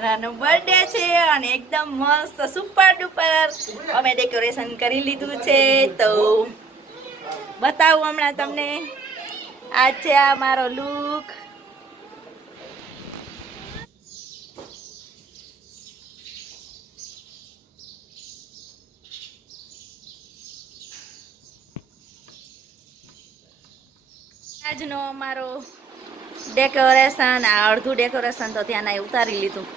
ધ્યાનાનો birthday છે અને એકદમ મસ્ત સુપર ડુપર અમે ડેકોરેશન કરી લીધું છે. તો બતાવું હમણાં તમને. આ છે આ મારો લુક. આજનો અમારો ડેકોરેશન, આ અડધું ડેકોરેશન તો ત્યાં ઉતારી લીધું.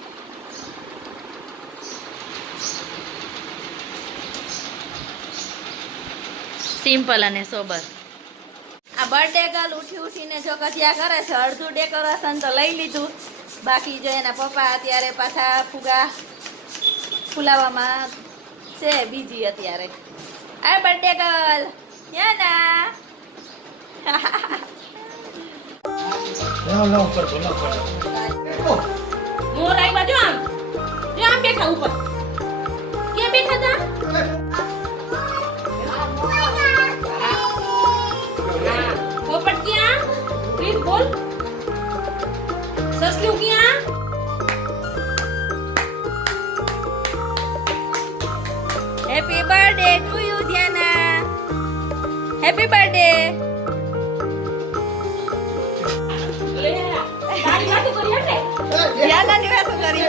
સિમ્પલ અને સોબર. આ બર્થડે ગર્લ ઉઠી ઉઠીને જો કજિયા કરે છે. અડધું ડેકોરેશન તો લઈ લીધું, બાકી જો એના પપ્પા અત્યારે પાછા ફુગા ફુલાવામાં છે બીજી અત્યારે. આ બર્થડે ગર્લ યાના મોર આવ્યા જો આમ બેઠા ઉપર. ક્યાં બેઠા હતા? પોપટ ક્યાં? પ્લીઝ બોલ. સસલું ક્યાં? Happy birthday to you Dhyana. Happy birthday. ધ્યાનાની વાતો કરી.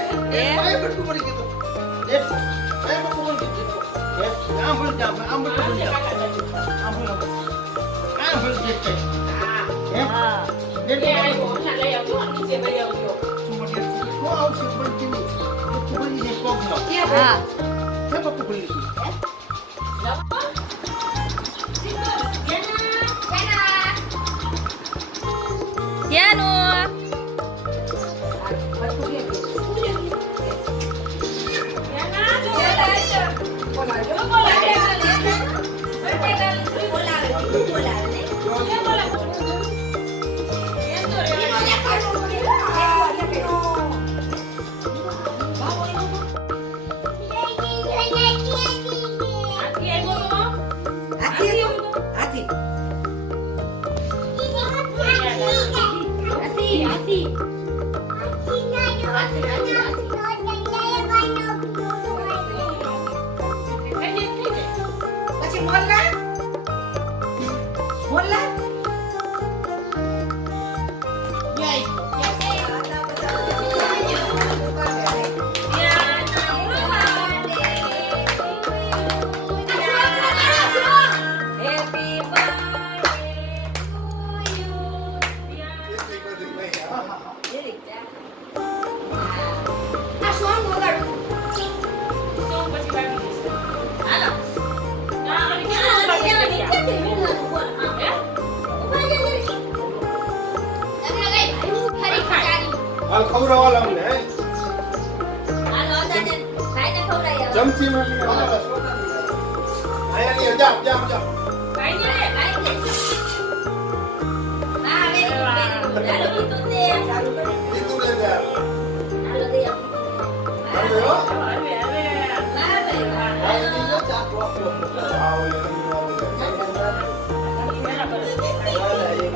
હાલ ખવડાવવા લાવ ને. હાલો દાદા ભાઈને ખવડાવી આવો. ચમચી માં આયા ની જા જા જા. ભાઈને હા વેરી ગુડ. ચાલો કીધું તે ચાલુ કરી કીધું દે જા. હાલો દે આવો. હાલો હા ભાઈ આઈ ની જા ચા વાપરો. આવો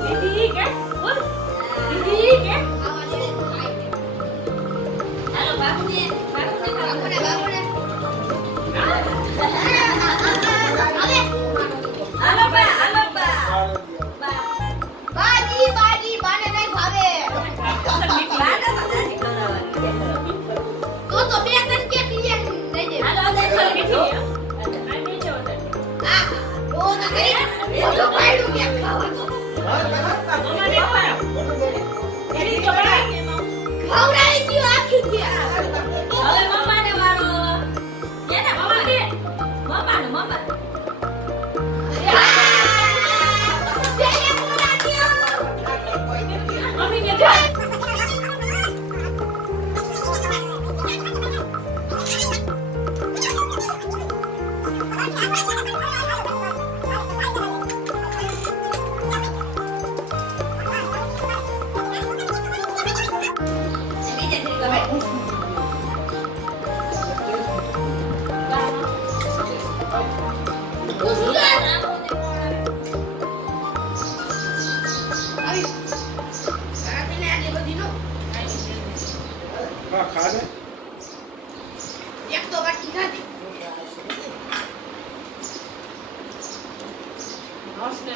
દીદી કે બોલ દીદી કે ખા ખા ને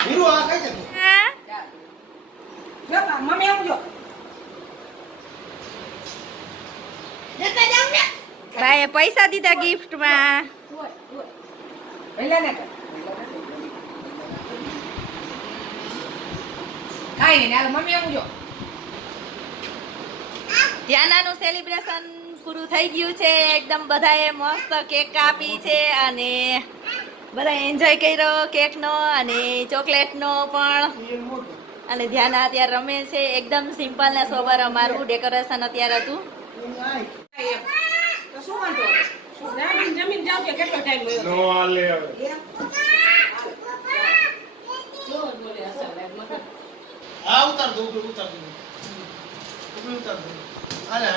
હીરો આ કઈ છે મમ્મી આવું જો ભાઈએ પૈસા દીધા ગિફ્ટમાં. પહેલા ને કર કાઈ ને હાલ મમ્મી આવું જો ધ્યાનાનું સેલિબ્રેશન પૂરું થઈ ગયું છે. એકદમ બધાએ મસ્ત કેક કાપી છે અને બધા એન્જોય કર્યો કેકનો અને ચોકલેટનો પણ. અને ધ્યાના અત્યારે રમે છે. એકદમ સિમ્પલ ને સોબર અમારું ડેકોરેશન અત્યારે હતું. તો શું વાંધો શું જમીન જાવ છે કેટલો ટાઈમ ગયો નો આલે હવે આ ઉતાર દો ઉતાર દો ઉતાર દો આલે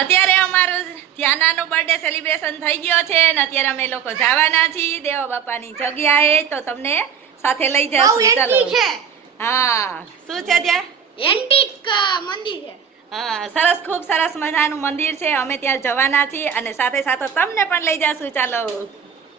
અત્યારે અમારું ધ્યાનાનો બર્થડે સેલિબ્રેશન થઈ ગયો છે અને અત્યારે અમે લોકો જવાના છીએ દેવા બાપાની જગ્યાએ. તો તમને સાથે લઈ જશું. ચાલો. હા શું છે ત્યાં? એન્ટિક મંદિર છે. હા સરસ, ખૂબ સરસ મજાનું મંદિર છે. અમે ત્યાં જવાના છીએ અને સાથે સાથે તમને પણ લઈ જશું. ચાલો.